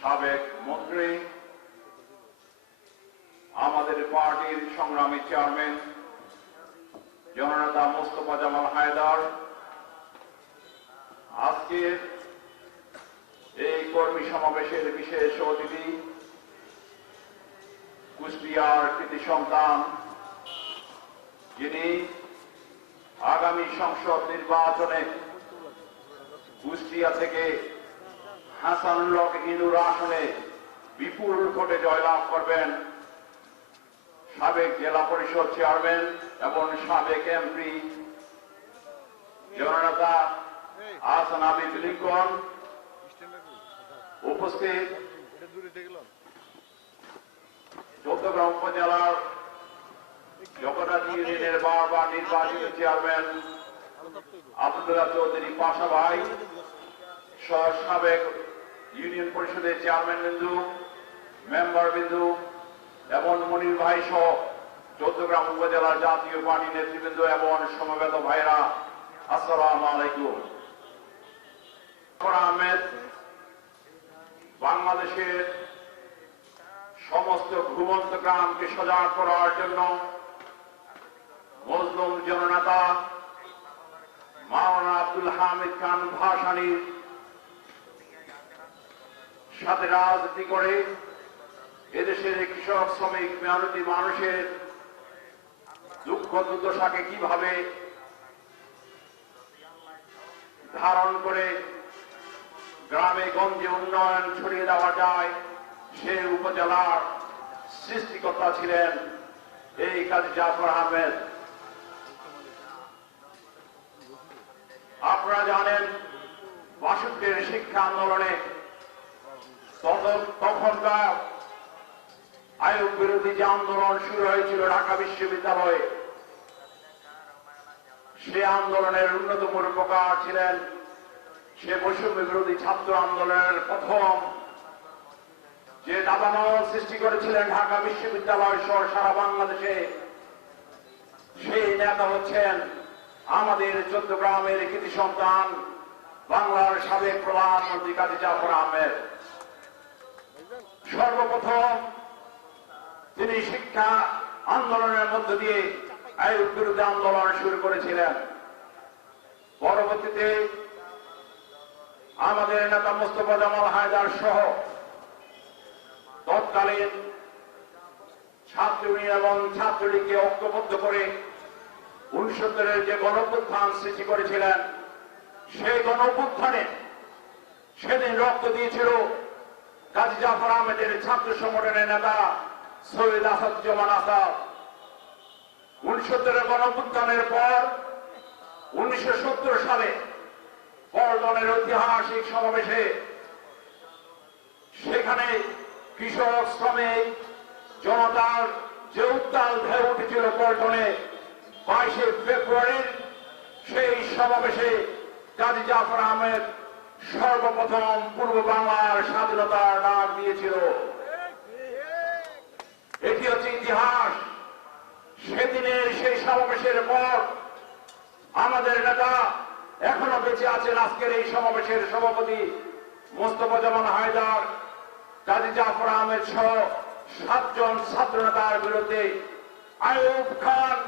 সাবেক মন্ত্রী, আমাদের পার্টির সংগ্রামী চেয়ারম্যান জননেতা মোস্তফা জামাল হায়দার, আজকের এই কর্মী সমাবেশের বিশেষ অতিথি, কুষ্টিয়ার কৃতি সন্তান, যিনি আগামী সংসদ নির্বাচনে কুষ্টিয়া থেকে হাসানুল্লাহ ইনুর আসনে বিপুল ভোটে জয়লাভ করবেন, সাবেক জেলা পরিষদ চেয়ারম্যান এবং সাবেক এমপি জননেতা আহসান হাবিব লিঙ্কন উপস্থিত, চৌদ্দগ্রাম উপজেলার জগন্নাথ ইউনিয়নের বারবার নির্বাচিত চেয়ারম্যান আব্দুল্লাহ চৌধুরী পাশা ভাই, সাবেক ইউনিয়ন পরিষদের চেয়ারম্যান বিন্দু, মেম্বার বিন্দু এবং মনির ভাই সহ চৌদ্দগ্রাম উপজেলার জাতীয় পার্টি নেতৃবৃন্দ এবং সমবেত ভাইরা, আসসালামু আলাইকুম। আহমেদ বাংলাদেশের সমস্ত ঘুমন্ত গ্রামকে সজাগ করার জন্য মজলুম জননেতা মাওলানা আব্দুল হামিদ খান ভাসানীর সাথে রাজনীতি করে এদেশের কৃষক, শ্রমিক, মেহনতি মানুষের দুঃখ দুর্দশাকে কিভাবে ধারণ করে গ্রামে গঞ্জে উন্নয়ন ছড়িয়ে দেওয়া যায়, সে উপজেলার সৃষ্টিকর্তা ছিলেন এই কাজী জাফর আহমেদ। আপনারা জানেন ৬২-এর শিক্ষা আন্দোলনে তখনকার আইয়ুব বিরোধী যে আন্দোলন শুরু হয়েছিল ঢাকা বিশ্ববিদ্যালয়ে, সে আন্দোলনের অন্যতম রূপকার ছিলেন, সে বৈষম্য বিরোধী ছাত্র আন্দোলনের প্রথম যে দাবানল সৃষ্টি করেছিলেন ঢাকা বিশ্ববিদ্যালয় সহ সারা বাংলাদেশে, সেই নেতা হচ্ছেন আমাদের চৌদ্দগ্রামের কৃতি সন্তান, বাংলার সাবেক প্রধানমন্ত্রী কাজী জাফর আহমেদ। সর্বপ্রথম তিনি শিক্ষা আন্দোলনের মধ্য দিয়ে আইয়ুব বিরোধী আন্দোলন শুরু করেছিলেন। পরবর্তীতে আমাদের নেতা মোস্তফা জামাল হায়দার সহ তৎকালীন ছাত্র ইউনিয়ন এবং ছাত্রলীগকে ঐক্যবদ্ধ করে ৬৯-এর যে গণঅভ্যুত্থান সৃষ্টি করেছিলেন, সেই গণঅভ্যুত্থানে সেদিন রক্ত দিয়েছিল কাজী জাফর আহমেদের ছাত্র সংগঠনের নেতা সৈয়দ আসাদুজ্জামান আসাদ। ৬৯-এর গণঅভ্যুত্থানের পর ১৯৭০ সালে পল্টনের ঐতিহাসিক সমাবেশে সেখানে কৃষক, শ্রমিক জনতার যে উত্তাল ঢেউ উঠেছিল পল্টনে ২২শে ফেব্রুয়ারির সেই সমাবেশে কাজী জাফর আহমেদ সর্বপ্রথম পূর্ব বাংলার স্বাধীনতার ডাক দিয়েছিল। এটি হচ্ছে ইতিহাস। সেদিনের সেই সমাবেশের পর আমাদের নেতা এখনো বেঁচে আছেন, আজকের এই সমাবেশের সভাপতি মোস্তফা জামান হায়দার, কাজী জাফর আহমেদ সহ ৭ জন ছাত্র নেতার বিরুদ্ধে আইয়ুব খান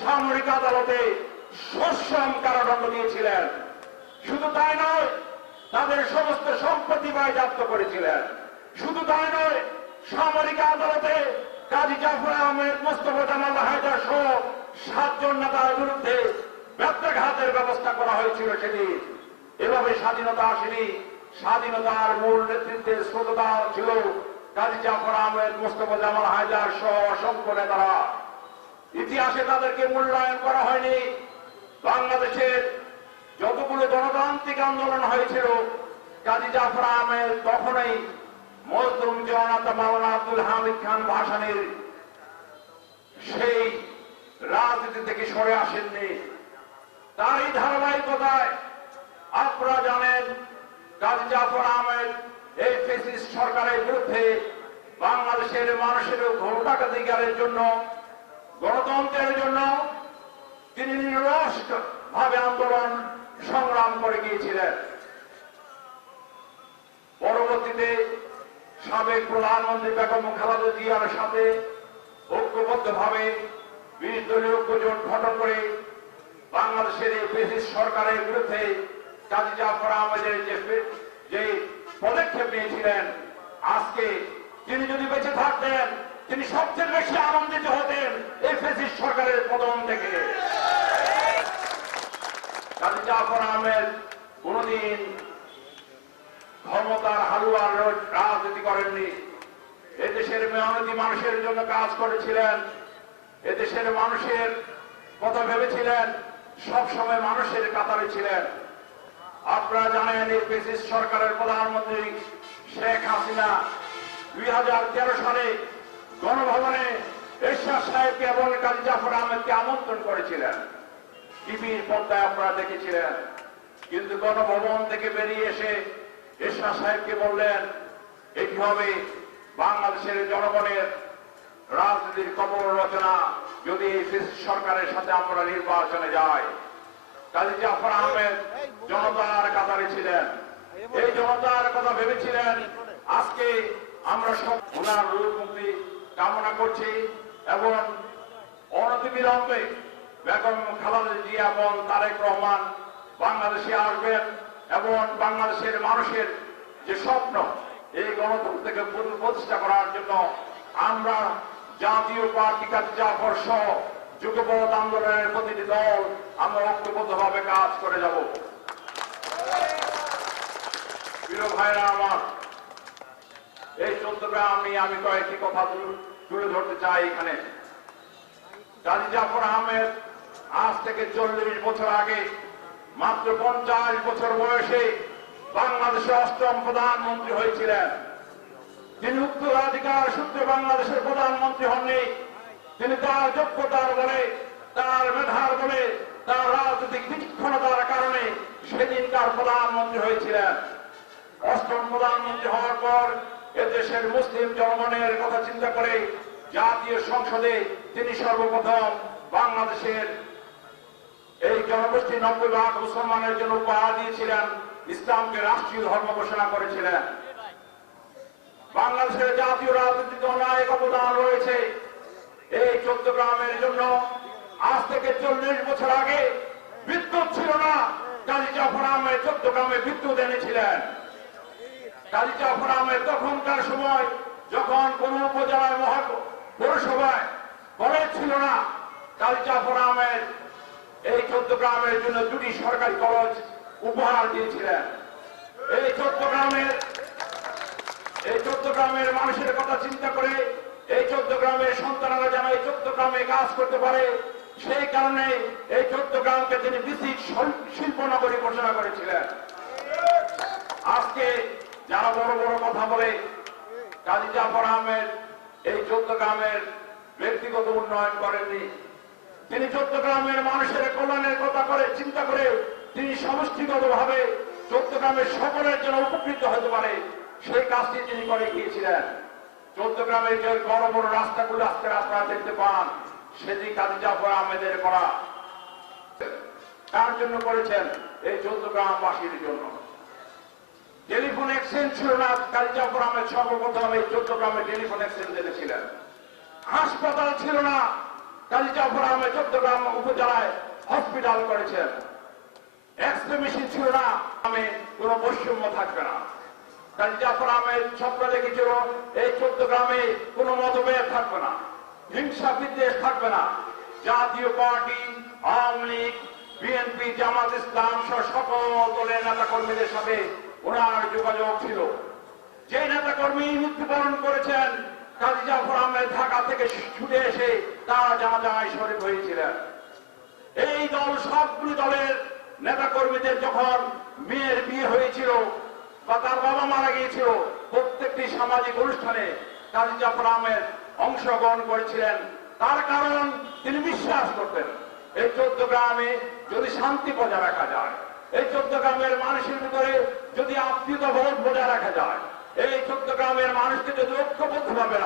সামরিক আদালতে সশ্রম কারাদণ্ড দিয়েছিলেন। শুধু তাই নয়, তাদের সমস্ত সম্পত্তি বাজেয়াপ্ত করেছিলেন। শুধু তাই নয়, সামরিক আদালতে কাজী জাফর আহমেদ, মোস্তফা জামাল হায়দার সহ ৭ জন নেতার বিরুদ্ধে ব্যত্যাঘাতের ব্যবস্থা করা হয়েছিল সেদিন। এভাবে স্বাধীনতা আসেনি। স্বাধীনতার মূল নেতৃত্বের স্রোততা ছিল কাজী জাফর আহমেদ, মোস্তফা জামাল হায়দার সহ অসংখ্য নেতারা। ইতিহাসে তাদেরকে মূল্যায়ন করা হয়নি। বাংলাদেশের যতগুলো গণতান্ত্রিক আন্দোলন হয়েছিল, কাজী জাফর আহমেদ তখনই মজলুম জননেতা মাওলানা আব্দুল হামিদ খান ভাসানীর সেই রাজনীতি থেকে সরে আসেননি। তারই ধারাবাহিকতায় আপনারা জানেন কাজী জাফর আহমেদ এই ফ্যাসিস্ট সরকারের বিরুদ্ধে বাংলাদেশের মানুষের ভোটাধিকারের জন্য, গণতন্ত্রের জন্য তিনি নিরলস ভাবে আন্দোলন সংগ্রাম করে গিয়েছিলেন। পরবর্তী পরবর্তীতে সাবেক প্রধানমন্ত্রী বেগম খালেদা জিয়ার সাথে ঐক্যবদ্ধভাবে 20 দলীয় ঐক্যজোট গঠন করে বাংলাদেশের এই ফ্যাসিস্ট সরকারের বিরুদ্ধে কাজী জাফর আহমেদের যে পদক্ষেপ নিয়েছিলেন, আজকে তিনি যদি বেঁচে থাকতেন তিনি সবচেয়ে বেশি আনন্দিত হতেন এই ফ্যাসিস্ট সরকারের পতন থেকে। কাজী জাফর আহমেদ কোনদিন ক্ষমতার হালুয়ার রাজনীতি করেননি। এদেশের মেহনতি মানুষের জন্য কাজ করেছিলেন, এদেশের মানুষের কথা ভেবেছিলেন, সবসময় মানুষের কাতারে ছিলেন। আপনারা জানেন এই ফ্যাসিস্ট সরকারের প্রধানমন্ত্রী শেখ হাসিনা 2013 সালে গণভবনে এরশাদ সাহেবকে এবং কাজী জাফর আহমেদকে আমন্ত্রণ করেছিলেন। টিভির পর্দায় আপনারা দেখেছিলেন। কিন্তু গণভবন থেকে বেরিয়ে এসে এরশাদ সাহেবকে বললেন এটি হবে বাংলাদেশের জনগণের রাজনীতির কবর রচনা যদি এই ফ্যাসিস্ট সরকারের সাথে আমরা নির্বাচনে যাই। কাজী জাফর আহমেদ জনতার কাতারে ছিলেন, এই জনতার কথা ভেবেছিলেন। আজকে আমরা সব ওনার রূপ মুক্তি কামনা করছি এবং অনতিবিলম্বে বেগম খালেদা জিয়া এবং তারেক রহমান বাংলাদেশে আসবেন এবং বাংলাদেশের মানুষের যে স্বপ্ন এই গণতন্ত্রকে প্রতিষ্ঠা করার জন্য আমরা জাতীয় পার্টি কাজী জাফর সহ যুগপৎ আন্দোলনের প্রতিটি দল আমরা ঐক্যবদ্ধভাবে কাজ করে যাব। প্রিয় ভাইরা আমার, এই চট্টগ্রাম নিয়ে আমি কয়েকটি কথা তুলে ধরতে চাই এখানে। কাজী জাফর আহমেদ আজ থেকে 40 বছর আগে মাত্র 50 বছর বয়সে বাংলাদেশের 8ম প্রধানমন্ত্রী হয়েছিলেন। তিনি উত্তরাধিকার সূত্রে বাংলাদেশের প্রধানমন্ত্রী হননি, তিনি তার যোগ্যতার বলে, তার মেধার বলে, তার রাজনৈতিক বিচক্ষণতার কারণে সেদিনকার প্রধানমন্ত্রী হয়েছিলেন। 8ম প্রধানমন্ত্রী হওয়ার পর এদেশের মুসলিম জনগণের কথা চিন্তা করে জাতীয় সংসদে তিনি সর্বপ্রথম বাংলাদেশের এই জনগোষ্ঠী 90% মুসলমানের জন্য উপহার দিয়েছিলেন, ইসলামকে রাষ্ট্রীয় ধর্ম ঘোষণা করেছিলেন। বাংলাদেশের জাতীয় রাজনীতিতে অনেক অবদান রয়েছে। এই চট্টগ্রামের জন্য আজ থেকে 40 বছর আগে বিদ্যুৎ ছিল না, কাজী জাফর আহমেদ চট্টগ্রামে বিদ্যুৎ এনেছিলেন। কাজী জাফর আহমেদ তখনকার সময় যখন কোন উপজেলায় পৌরসভায় কলেজ ছিল না, কাজী জাফর আহমেদ এই চট্টগ্রামের জন্য 2টি সরকারি কলেজ উপহার দিয়েছিলেন। এই চট্টগ্রামের মানুষের কথা চিন্তা করে এই চট্টগ্রামের সন্তানেরা যেন এই চট্টগ্রামে কাজ করতে পারে, সেই কারণে এই চট্টগ্রামকে তিনি বিসিক শিল্পনগরী ঘোষণা করেছিলেন। আজকে যারা বড় বড় কথা বলে, কাজী জাফর আহমেদ এই চট্টগ্রামের ব্যক্তিগত উন্নয়ন করেননি। তিনি চট্টগ্রামের মানুষের কল্যাণের কথা করে চিন্তা করে তিনি সমষ্টিগতভাবে চট্টগ্রামের সকলের জন্য উপকৃত হতে পারে সেই কাজটি তিনি করে গিয়েছিলেন। চট্টগ্রামের যে বড় বড় রাস্তাগুলো আজকে আপনারা দেখতে পান, সেটি কাজী জাফর আহমেদের করা। কার জন্য করেছেন? এই চট্টগ্রামবাসীর জন্য। টেলিফোন এক্সচেঞ্জ ছিল না, কাজী জাফর আহমেদ সর্বপ্রথম এই চট্টগ্রামে টেলিফোন এক্সচেঞ্জ এনেছিলেন। হাসপাতাল ছিল না, কাজী জাফর আহমেদ চট্টগ্রাম উপজেলায় হসপিটাল করেছেন। এক্সরে মেশিন ছিল না, আমি কোন বৈষম্য থাকবে না। কাজী জাফর আহমেদ স্বপ্ন দেখেছিল এই চট্টগ্রামে কোন মতভেদ থাকবে না, হিংসা বিদ্বেষ থাকবে না। জাতীয় পার্টি, আওয়ামী লীগ, বিএনপি, জামাত ইসলাম সহ সকল দলের নেতা কর্মীদের সাথে ওনার যোগাযোগ ছিল। যে নেতা কর্মী মৃত্যুবরণ করেছেন, কাজী জাফর আহমেদ ঢাকা থেকে ছুটে এসে তারা জানাজায় শরীক হয়েছিলেন। এই দল সবগুলি দলের নেতা কর্মীদের যখন মেয়ের বিয়ে হয়েছিল বা তার বাবা মারা গিয়েছিল, প্রত্যেকটি সামাজিক অনুষ্ঠানে কাজী জাফর আহমেদ অংশগ্রহণ করেছিলেন। তার কারণ তিনি বিশ্বাস করতেন এই চট্টগ্রামে যদি শান্তি বজায় রাখা যায়, এই চট্টগ্রামের মানুষের ভিতরে যদি আত্মীয়তা বোধ বজায় রাখা যায়, এই চট্টগ্রামের মানুষকে যদি ঐক্যবদ্ধভাবে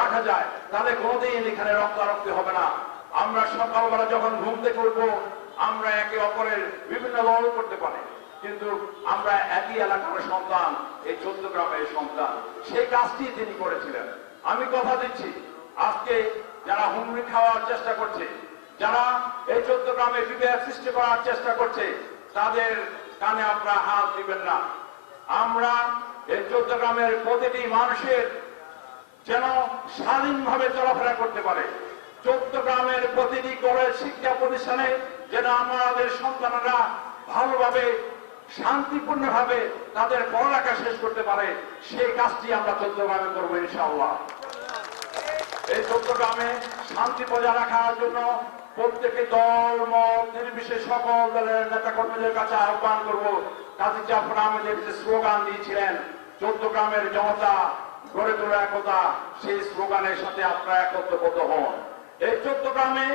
রাখা যায়, তাহলে কোনোদিন এখানে রক্তারক্তি হবে না। আমরা সকালবেলা যখন ঘুম থেকে উঠবো, আমরা একে অপরের বিভিন্ন দল করতে পারি, কিন্তু আমরা একই এলাকার সন্তান, এই 14 গ্রামের সন্তান। সেই কাজটি তিনি করেছিলেন। আমি কথা দিচ্ছি, আজকে যারা হুমড়ি খাওয়ার চেষ্টা করছে, যারা এই 14 গ্রামে বিভেদ সৃষ্টি করার চেষ্টা করছে, তাদের কানে আপনারা হাত দিবেন না। আমরা এই 14 গ্রামের প্রতিটি মানুষের যেন স্বাধীনভাবে চলাফেরা করতে পারে, 14 গ্রামের প্রতিটি কলেজ শিক্ষা প্রতিষ্ঠানে যেন আমাদের সন্তানেরা ভালোভাবে শান্তিপূর্ণভাবে তাদের পড়ালেখা শেষ করতে পারে, সেই কাজটি আমরা 14 গ্রামে করবো ইনশাআল্লাহ। এই 14 গ্রামে শান্তি বজায় রাখার জন্য প্রত্যেকটি দল মত নির্বিশেষে সকল দলের নেতা কর্মীদের কাছে আহ্বান করব, কাজী জাফর আহমেদের যে স্লোগান দিয়েছিলেন 14 গ্রামের জনতা গড়ে তোলা একতা, সেই স্লোগানের সাথে আপনারা একত্রবদ্ধ হন। এই 14 গ্রামে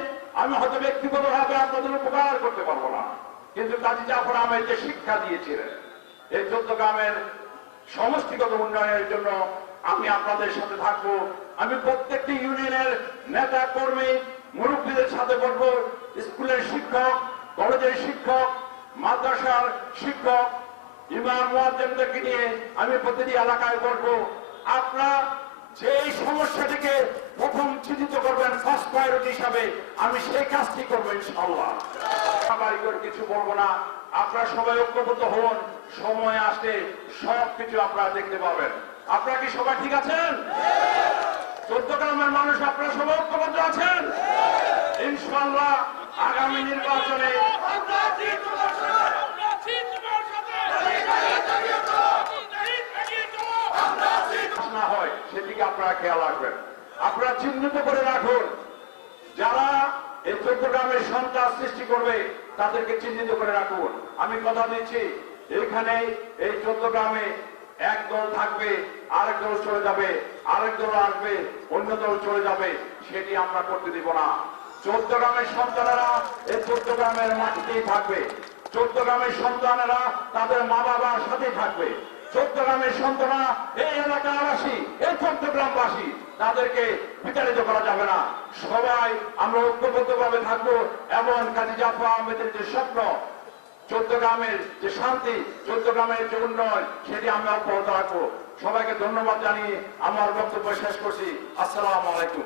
আমি হয়তো ব্যক্তিগতভাবে আপনাদের উপকার করতে পারবো না, কিন্তু কাজী জাফর আহমেদ যে শিক্ষা দিয়েছিলেন এই 14 গ্রামের সমষ্টিগত উন্নয়নের জন্য আমি আপনাদের সাথে থাকবো। আমি প্রত্যেকটি ইউনিয়নের নেতা কর্মী মুরব্বীদের সাথে বলবো, স্কুলের শিক্ষক, কলেজের শিক্ষক, মাদ্রাসার শিক্ষক, ইমাম মুয়াজ্জিনদেরকে নিয়ে আমি প্রতিটি এলাকায় বলবো, আপনারা যে সমস্যাটিকে প্রথম চিহ্নিত করবেন ফার্স্ট প্রায়োরিটি হিসাবে, আমি সেই কাজটি করবো ইনশাআল্লাহ। কিছু বলবো না, আপনারা সবাই ঐক্যবদ্ধ হন, সময় আসলে সবকিছু আপনারা দেখতে পাবেন। আপনারা কি সবাই ঠিক আছেন? 14 গ্রামের মানুষ আপনারা সবাই ঐক্যবদ্ধ আছেন ইনশাআল্লাহ। আগামী নির্বাচনে না হয় সেদিকে আপনারা খেয়াল রাখবেন। আপনারা চিহ্নিত করে রাখুন, যারা এই 14 গ্রামের সন্ত্রাস সৃষ্টি করবে তাদেরকে চিহ্নিত করে রাখুন। আমি কথা দিচ্ছি, এখানে এই 14 গ্রামে এক দল থাকবে, আরেক দল চলে যাবে, আরেক দল আসবে, অন্য দল চলে যাবে, সেটি আমরা করতে দিব না। 14 গ্রামের সন্তানেরা এই 14 গ্রামের মাটিতেই থাকবে, 14 গ্রামের সন্তানেরা তাদের মা বাবার সাথে থাকবে, 14 গ্রামের সন্তানেরা এই এলাকাবাসী, এই 14 গ্রামবাসী, তাদেরকে বিতাড়িত করা যাবে না। সবাই আমরা ঐক্যবদ্ধভাবে থাকবো এবং কাজী জাফর আহমেদের যে স্বপ্ন 14 গ্রামের যে শান্তি, 14 গ্রামের যে উন্নয়ন, সেটি আমরা অব্যাহত রাখবো। সবাইকে ধন্যবাদ জানিয়ে আমার বক্তব্য শেষ করছি। আসসালামু আলাইকুম।